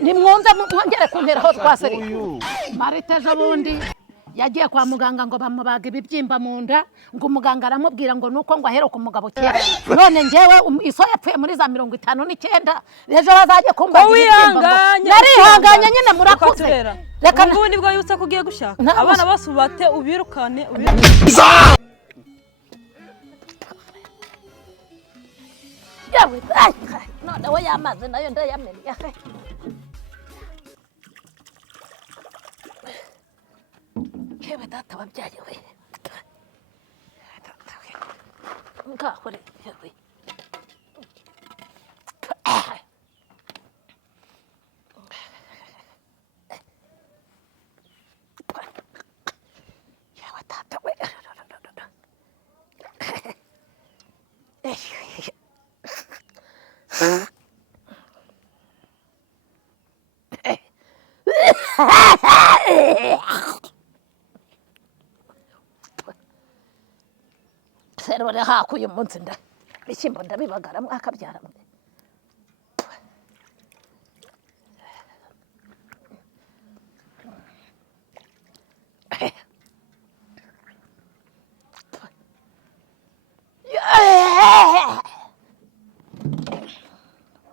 nimwumve mwongere kunteraho twaseri Marite Jabundi yagiye kwa muganga ngo bamubaga ibibyimba mu nda ngo umuganga aramubwira ngo nuko ngo aheruka umugabo kera none ngewe iso yapfuye muri za 59 ejo bazaje kumbaga ibibyimba narihanganye nyine murakuze reka ngo nibwo yutse kugiye gushaka abana bose ubate ubirukane yawe none we yamaze nayo ndayamenya Kewe data wabyaye we ngahore yewe yawe data we Serore hakuye umunsi nda bishyimbo ndabibagara mwakabyara mwe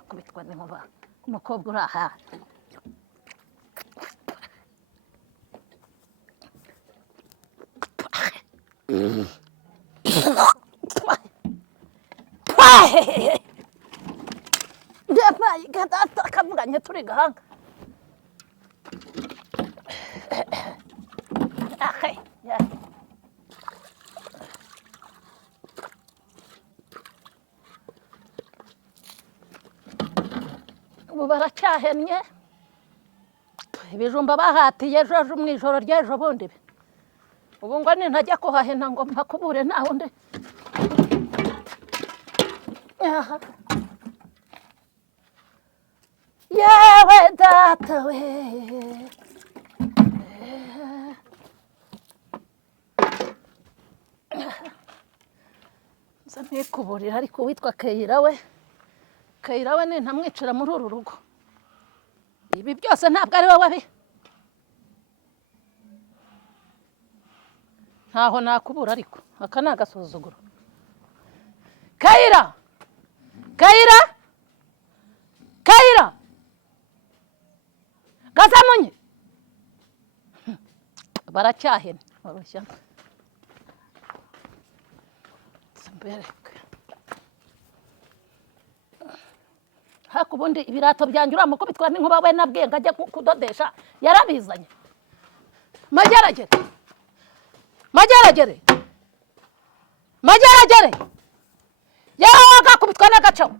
kubitwa n'inkuba umukobwa uraha Ndapay gadata kamuganye turi gahanga ya Ubaracyahennye ibijumba bahatiye ejo mwijoro ry'ejo bundi ubu ngo nintajya kuhahena ngo mpakubure naho nde yewe data we nza ntikuburira ariko witwa Kayira we nintamwicira muri uru rugo ibi byose ntabwo ari wowe wabi ntaho nakubura ariko aka ni agasuzuguro Kayira gazamunye baracyahena barushya simbereke hakubundi ibirato byanjye uramukubitwa n'inkuba we nabwiye ngajya kudodesha yarabizanye mageragere yawe agakubitwa n'agacaho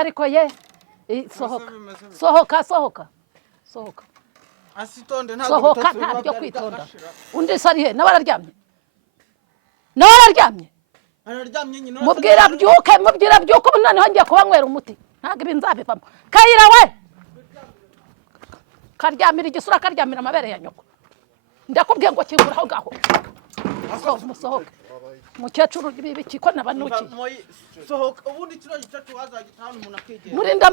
ariko ye sohoka asitonde sohoka ntabyo kwitonda undi sarihe nawe araryamye nyine mubwira byuke ubu noneho ngiye kubanywera umuti ntabwo ibi nzabivamo Kayira we karyamira igisura karyamira amabere ya nyoko ndakubwiye ngo kigura aho gaho musohoke mukecuru ibiki ko nabanuki sohoka ubundi kiro gitatu wazagitahana umuntu akigera murinda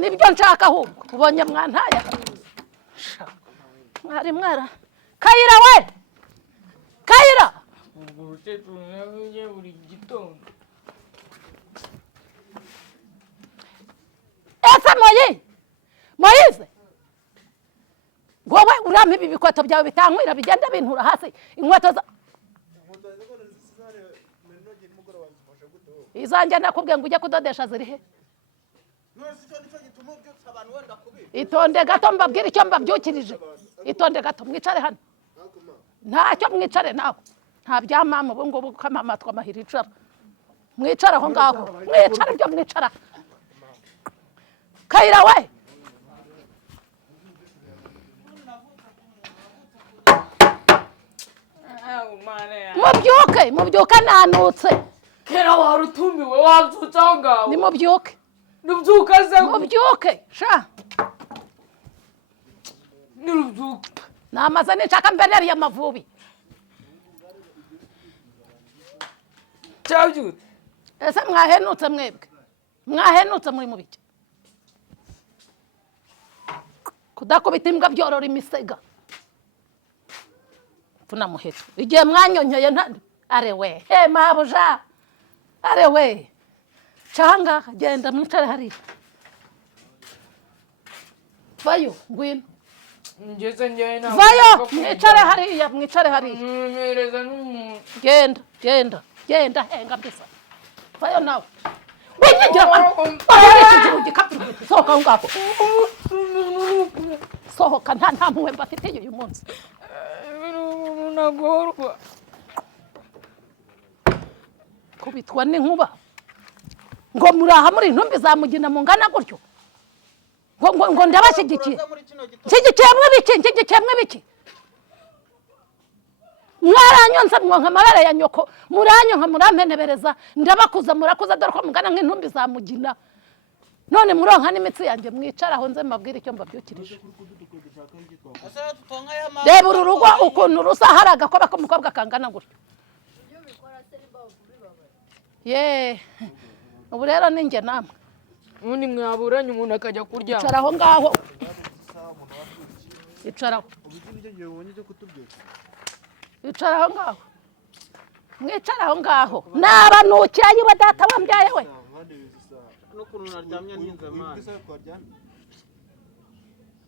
nibyo nshaka ahubwo ubonye mwantaya mwara Kayira we ubwo navuye buri gitondo ese Moyize wowe urampa ibi bikweto byawe bitankwira bigenda bintura hasi inkweto za izanjye nakubwiye ngo ujye kudodesha ziri he itonde gato mbabwire icyo mbabyukirije itonde gato mwicare hano ntacyo mwicare nawe nta byamama ubu ngubu kamama twamahira icara mwicara aho ngaho mwicare ibyo mwicara Kayira we mubyuke nanutse kera warutumiwe wabyutse aho ngaho ni mubyuke nubyuka se mubyuke sha nirubyuka namaze nishaka mbere y'amavubi cyabyutse ese mwahenutse mwebwe mwahenutse muri mu biki kudakubita imbwa byorora imisega tuna muheto igihe mwanyonyeye arewe he mabuja arewe canga genda mwicare hariya vayo ngwino ngeze njye nawe vayo mwicare hariya mwereza n'umuntu genda henga mbisa vayo nawe wigira sohoka ngako sohoka nta mpuhwe mbafitiye uyu munsi nagorwa kubitwa n'inkuba ngo muraha muri intumbi zamugina mu ngana gutyo ngo ndabashyigikiye nshyigikiye biki mwaranyonse mwonka amabere ya nyoko muranyonka murampenebereza ndabakuza murakuza dore ko mugana nk'intumbi zamugina none muronka n'imitsi yanjye mwicaraho nze mabwire icyo mbabyukirije reba uru rugo ukuntu rusa hari agakoba k'umukobwa kangana gutyo ye ubu rero ni njye namwe ubundi mwaburanye umuntu akajya kuryama icaraho ngaho icaraho ngaho mwicaraho ngaho nabanukiye ayiwe data wambyaye we n'ukuntu naryamye n'inzamani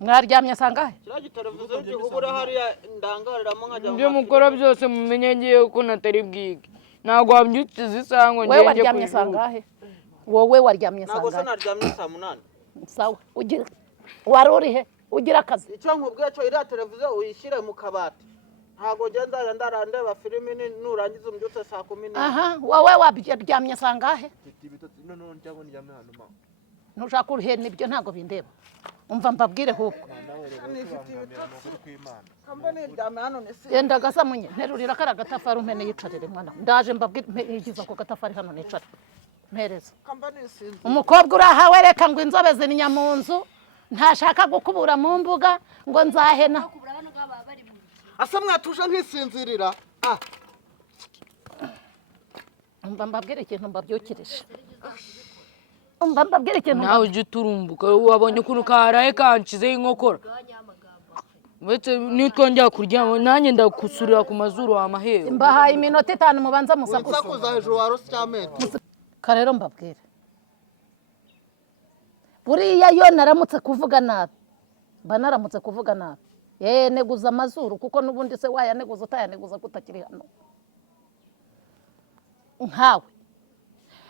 mwaryamye sangahe kiriya giteleviziyo gihubura hariya ndangariramo nkajya ibyo mukora byose mumenye ngiye ko natari bwige ntabwo wabyutse isaha ngo we waryamye sangahe wowe waryamye ntabwo se sangahe naryamye saa munani sawa wari uri he ugira akazi icyo nkubwiye cyo iriya televiziyo uyishyire mu kabati ntabwo ugenda ndarandeba filimi nurangiza umbyutse saa 10 aha wowe waryamye sangahe ntushaka uruhe nibyo ntabwo bindeba umva mbabwire hubwo yenda gasa munye nterurira kara gatafari umpene yicarire mwana ndaje mbabwire yigiza ko gatafari hano nicare mpereza umukobwa urahawe reka ngo inzobe zininya mu nzu ntashaka gukubura mu mbuga ngo nzahena asa mwatuje nkisinzirira umva mbabwire ikintu mbabyukirije umva mbabwire ikintu nawe ujye uturumbuka wabonye ukuntu karaye kanshizeho inkokora ndetse nitwongera kuryama nanjye ndakusurira ku mazuru amahero mbahaye iminota 5 mubanza musakuza hejuru wa rusyamete karero mbabwire buriya yo naramutse kuvuga nabi naramutse kuvuga nabi neguza amazuru kuko nubundi se wayaneguza utayaneguza kutakiri hano nkawe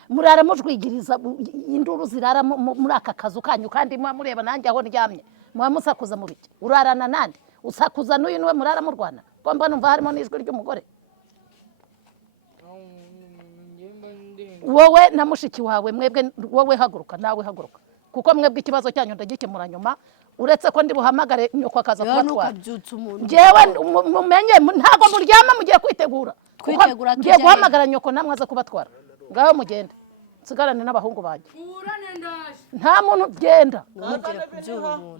murara mujwigiriza induru zirara muri aka kazu kanyu kandi mureba nanjye aho ndyamye musakuza mu biki urarana nande usakuza n'uyu niwe murara murwana ko mba numva harimo n'ijwi ry'umugore wowe na mushiki wawe mwebwe wowe haguruka nawe haguruka kuko mwebwe ikibazo cyanyu ndagikemura nyuma uretse ko ndi buhamagare nyoko akaza kubatwara njyewe mumenye ntago muryama mugiye kwitegura ngiye guhamagara nyoko namwe aza kubatwara ngaho mugende nsigarane n'abahungu banjye nta muntu genda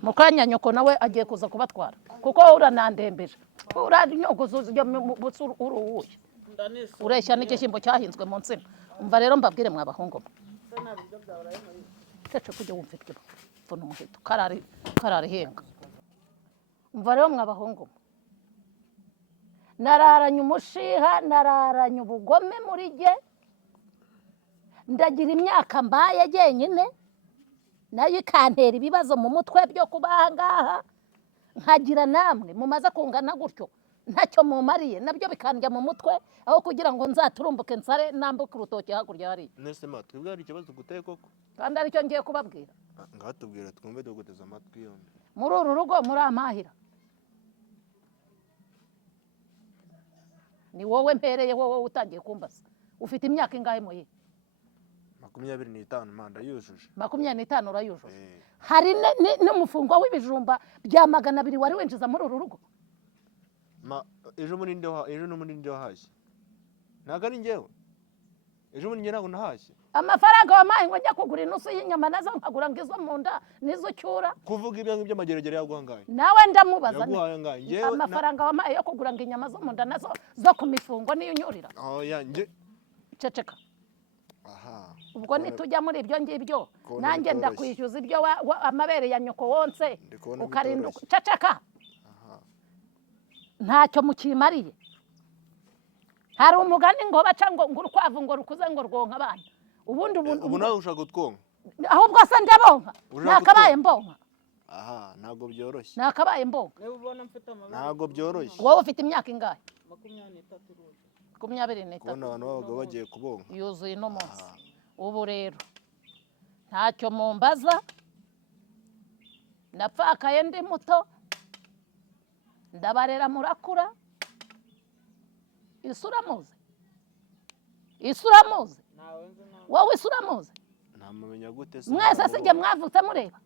mukanya nyoko nawe agiye kuza kubatwara kuko uranandembeje uranyogoza uruhuye ureshya n'igishyimbo cyahinzwe mu nsina umva rero mbabwire mwabahungu tece kujya wumva ibyo mvuna umuheto karari henga umva rero mwabahungu nararanye umushiha nararanye ubugome muri jye ndagira imyaka mbaye jyenyine nayo ikantera ibibazo mu mutwe byo kubaha ngaha nkagira namwe mumaze kungana gutyo ntacyo mumariye nabyo bikandya mu mutwe aho kugira ngo nzaturumbuke nsare nambuke urutoki hakurya hariya nese ma twebwe hari ikibazo guteye koko kandi aricyo ngiye kubabwira ngaho tubwira twumve duguteza amatwi yombi muri uru rugo muri amahira ni wowe mpereye wowe utangiye kumbaza ufite imyaka ingahe muye 25 manda yujuje 25 urayujuje hari n'umufungo w'ibijumba bya 200 wari winjiza muri uru rugo ejo muri nde wahashye ntago ari njyewe ejo muri njye ntago nahashye amafaranga wamaye ngo njya kugura inusu y'inyama nazo nkagura ngo izo mu nda nizo cyura kuvuga ibyo ngibyo amageragere yaguhangaye nawe ndamubaza njyewe amafaranga wamaye yo kugura ngo inyama zo mu nda nazo zo ku mifungo niyo unyurira oya nje ceceka aha ubwo nitujya muri ibyo ngibyo Kubona nanjye bitoroshye. ndakwishyuza ibyo amabere ya nyoko wonse Ndi kubona ukarinda bitoroshye. ceceka aha ntacyo mukimariye hari umugani ngo baca ngo urukwavu ngo rukuze ngo rwonka abana ubundi ubu nawe ushaka kutwonka ahubwo se ndabonka Ushaka nakabaye mbonka aha ntabwo byoroshye nakabaye mbonka niba ubona mfite amabere ntabwo byoroshye wowe ufite imyaka ingahe 23 ruzi 23 kubona abantu b'abagabo bagiye kubonka yuzuye no munsi ubu rero ntacyo mumbaza napfakaye ndi muto ndabarera murakura isura muze nawe nzi nawe wowe isura muze ntamumenya gute se mwese sijye mwavutse mureba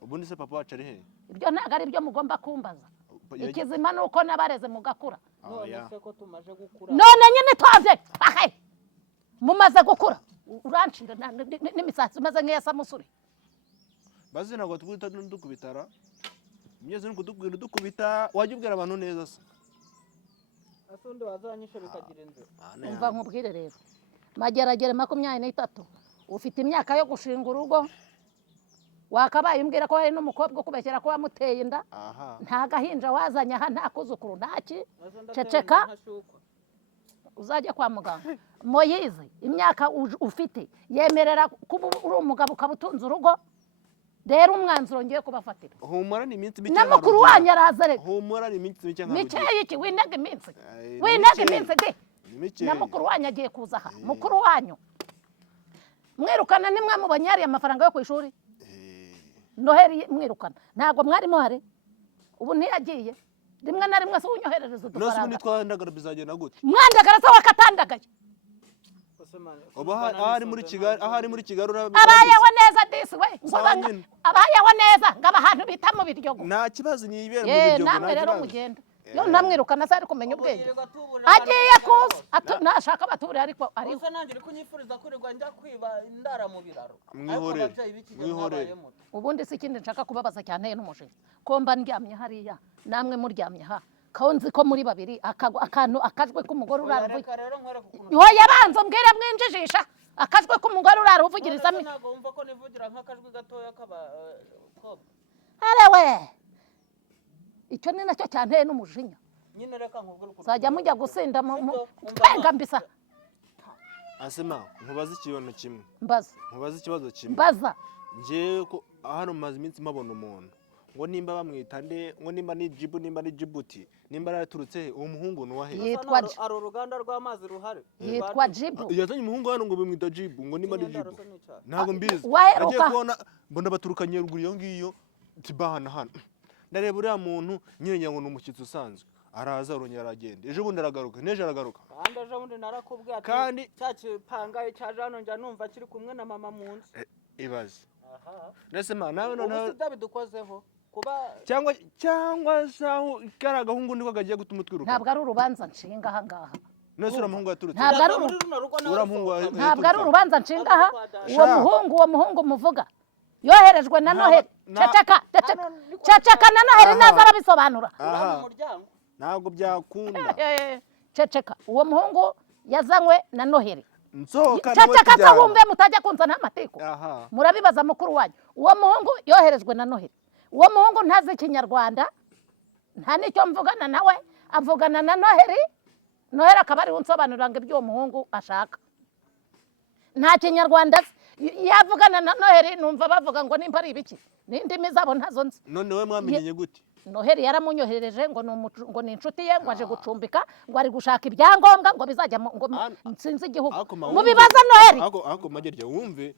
ubundi se papa wacu ari he ibyo ntabwo ari byo mugomba kumbaza Yagiye- ikizima ni uko nabareze mugakura none Oya. se ko tumaze gukura none nyine twaje ahe mumaze gukura urancira n'imisatsi imeze nk'iya samusure bazi ntabwo twita dukubitara imyezi ni kudubwira dukubita wajya ubwira abantu neza se asundi wazanyishe bikagira inzira umva nkubwire rero mageragere 23 ufite imyaka yo gushinga urugo wakabaye umbwira ko hari n'umukobwa ukubeshyera ko wamuteye inda aha nta gahinja wazanye aha nta kuzukuru ntaki ceceka uzajya kwa muganga moyize imyaka ufite yemerera kuba uri umugabo ukaba utunze urugo rero umwanzuro ngiye kubafatira humura ni iminsi mike na mukuru wanyu araza reka humura ni iminsi mike nka mike iki winaga iminsi Ay, ni winaga mike. iminsi de ni mike na mukuru wanyu agiye kuza aha mukuru wanyu mwirukana nimwamubonye yariye amafaranga yo ku ishuri noheri mwirukana ntabwo mwari muhari ubu ntiyagiye rimwe na rimwe se unyoherereza nose udufaranga ubundi twandagara bizagenda gute mwandagara se wakatandagaye ubu ahari muri Kigali abayeho neza disi we ngo Sawa nyine. abayeho neza ngo aba ahantu bita mu biryogo nta kibazo ni ibera mu ye biryogo namwe nta rero kibazo. mugenda yo namwirukana se ari kumenya ubwenge agiye kuza nashaka abature ariko ariho usa nanjye uri kunyifuriza kurirwa njya kwiba indara mu biraro Mwihorere, ariko ababyeyi b'iki gihe mwihorere. mwabaye muto ubundi si ikindi nshaka kubabaza cyane n'umujinya ko mba ndyamye hariya namwe muryamye ha kaho nzi ko muri babiri akantu akajwe k'umugore urara reka rero nkwereke ukuntu yoya banza mbwira mwinjijisha akajwe k'umugore urara uvugirizamo ntabwo wumva ko nivugira nk'akajwi gatoya k'abakobwa arewe icyo ni nacyo cyanteye n'umujinya nyine reka nkubwire ukuntu zajya mujya gusinda mu Umva twenga mbisa asema nkubaze ikibazo kimwe mbaza nkubaze ikibazo kimwe mbaza njyewe ko hano maze iminsi mpabona umuntu ngo nimba bamwita nde ngo nimba ni jibu nimba ni jibuti nimba yaraturutse uwo muhungu ni uwahe yitwa ari uruganda rw'amazi ruhari yitwa jibu yazanye umuhungu hano ngo bimwita jibu ngo nimba ni jibu ntabwo mbizi waheruka. nagiye kubona mbona baturukanye ruguru iyo ngiyo tibahana hano ndareba uriya muntu nyine ngira ngo ni umushyitsi usanzwe araza arongera aragenda ejo bundi aragaruka n'ejo aragaruka kandi ejo bundi narakubwiye ati Kandi- cya kipangaye cyaje hano njya numva kiri kumwe na mama mu nzu ibaze aha ndetse ma nawe ubu noneho si byabidukozeho kuba cyangwa se aho kari agahungu niko kagiye gutuma utwiruka ntabwo ari urubanza nshinga aha ngaha nose uriya muhungu yaturutse Ntabwo ari muri runo rugo nawe uriya muhungu usohoka. ntabwo ari urubanza nshinga aha Sha. uwo muhungu muvuga yoherejwe na noheri na- ceceka na noheri naza arabisobanura uriya aha mu muryango ntabwo byakunda ceceka uwo muhungu yazanywe na noheri nsohoka nawe ceceka se tujyana wumve mutajya kunzana amateko aha murabibaza mukuru wanyu uwo muhungu yoherejwe na noheri uwo muhungu ntazi ikinyarwanda nta n'icyo mvugana nawe avugana na noheri noheri akaba ariwe unsobanurira ngo ibyo uwo muhungu ashaka nta kinyarwanda azi. Yavugana na noheri numva bavuga ngo nimba ari ibiki n'indimi zabo ntazo nzi none we mwamenye gute noheri yaramunyohereje ngo ni inshuti ye ngo aje gucumbika ngo ari gushaka ibyangombwa ngo bizajya ngo nsinzi igihugu mubibaza noheri ako magerya wumve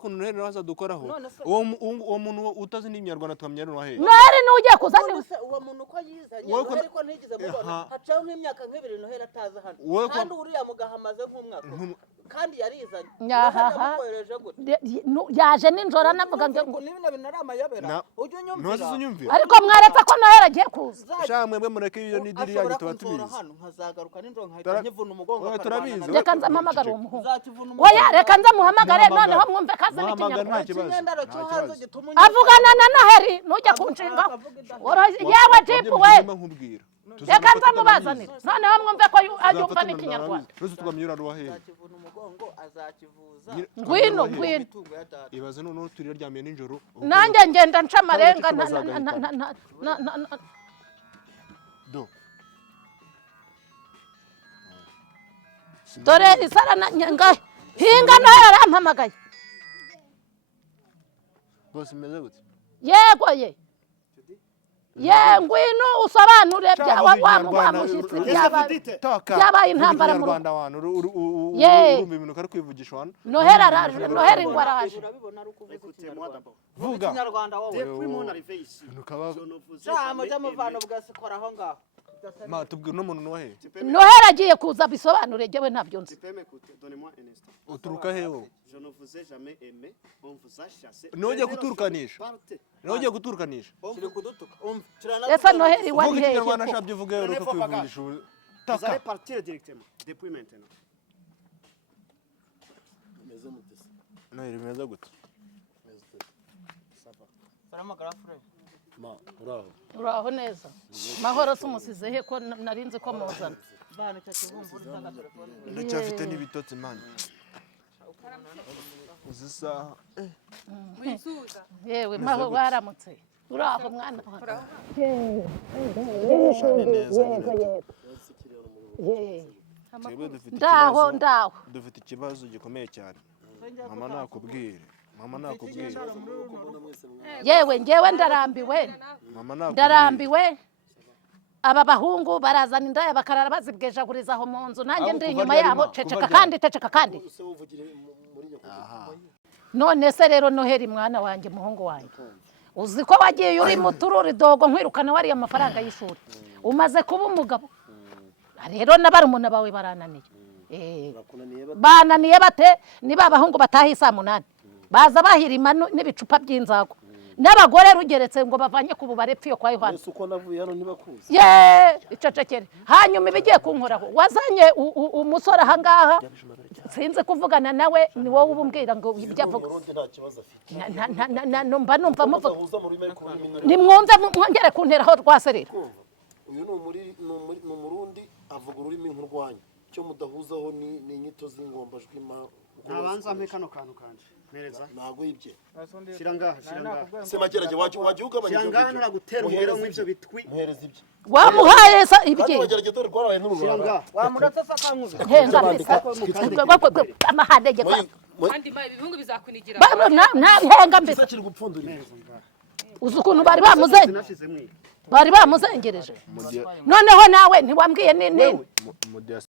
ko noheri nawe azadukoraho None se- uwo muntu utazi n'inyarwanda tukamenya ari uwahe noheri niwe ugiye kuza none se uwo muntu uko yizanye Wowe ko- noheri ko ntigeze mubona Aha. hacaho nk'imyaka nk'ibiri noheri ataza hano Wowe ko- kandi uriya mugaha amaze nk'umwaka kandi yarizanye Ahaha. noheri yamukohereje gute yaje ninjoro anavuga ngo ni bino bintu ari amayobera ujye ntuzi unyumvira unyumvira ariko mwaretse ko noheri agiye kuza sha mwebwe mureke iyo n'idiri yanyu ashobora tuba kunsura tubizi hano nkazagaruka nijoro nkahita Tura- nkivuna umugongo Oya, akarwana turabizi. na- reka nze mpamagare uwo muhungu uzakivuna umugongo oya reka nze muhamagare Muhamagare. noneho mwumve kazi Muhamagare n'ikinyarwanda nta kibazo. ikinyendaro Nta cyo kibazo. hanze gituma unyumva. avugana na noheri nujya kunshingaho yewe jipu we nkubwira reka nze mubazanire noneho mwumve ko yumva n'ikinyarwanda tuzi tukamenya uri uwahe Uzakivuna umugongo ngo azakivuza ngwino imitungo ya data. ibaze noneho turiryamiye nijoro nanjye ngenda nca amarenga do dore isara ngahe hinga nayo yarampamagaye bose imeze gute yego ye ngwino usobanure wa mushyitsi byabaye intambara mu Rwanda wantu Ye. urumva ibintu kari kwivugisha wantu noheri araje noheri ngo araje urabibona ari ukuvuza vuga ikinyarwanda wowe ibintu kaba mujya muvana bugasikora aho ngaho ma tubwira n'umuntu nohe noheri agiye kuza bisobanure jyewe ntabyo nzi uturuka heho Je ne vous ai jamais aimé, on vous a chassé. Nongeye guturukanisha nongeye guturukanisha kiri kudutuka ese noheri wari vuga hehe ikinyarwanda ko? shabye uvuga rero ko kwivugisha Vous taka allez partir directement, depuis maintenant. nohe bimeze gute saramagara fure uraho neza mahoro se umusize he ko narinzi ko muzana bana cyo kivumbura cyangwa telefone ndacyafite n'ibitotsi mani uzi isaha yewe maho waramutse uraho mwana ndaho dufite ikibazo gikomeye cyane mama nakubwire yewe ngewe ndarambiwe aba bahungu barazana indaya bakarara bazibwejaguriza aho mu nzu nanjye ndi inyuma yabo ceceka kandi none se rero noheri mwana wanjye muhungu wanjye uzi ko wagiye uri mu tururi dogo nkwirukana wariye amafaranga y'ishuri umaze kuba umugabo rero n'abarumuna bawe barananiye bananiye bate niba abahungu bataha saa 8 baza bahirima n'ibicupa by'inzago n'abagore rugeretse ngo bavanye ku bubare pfiyo kwa Yohana Uko navuye hano ntibakuzi. icecekere hanyuma ibigiye kunkoraho wazanye umusore aha ngaha sinzi kuvugana nawe ni wowe ubumbwira ngo ibyo avuga numva muvuga nimwumve mwongere kunteraho rwaserera uyu ni umurundi avuga ururimi nk'urwanyu cyo mudahuzaho ni inyito z'ingombajwi nabanza mpe kano kantu kanje mereza ntago yibye shirangaha semagerage wagihuga shirangaha nuragutera umubiro nk'ivyo bitwi muhereza ibye wamuhaye sa ibye wagerage dore rwarabaye n'ururara wamurata sakankuza henga amahadege kwa kandi mbaye ibihungu bizakunigira henga mbese kiri gupfundurira uzi ukuntu bari bamuzengereje noneho nawe ntiwambwiye nini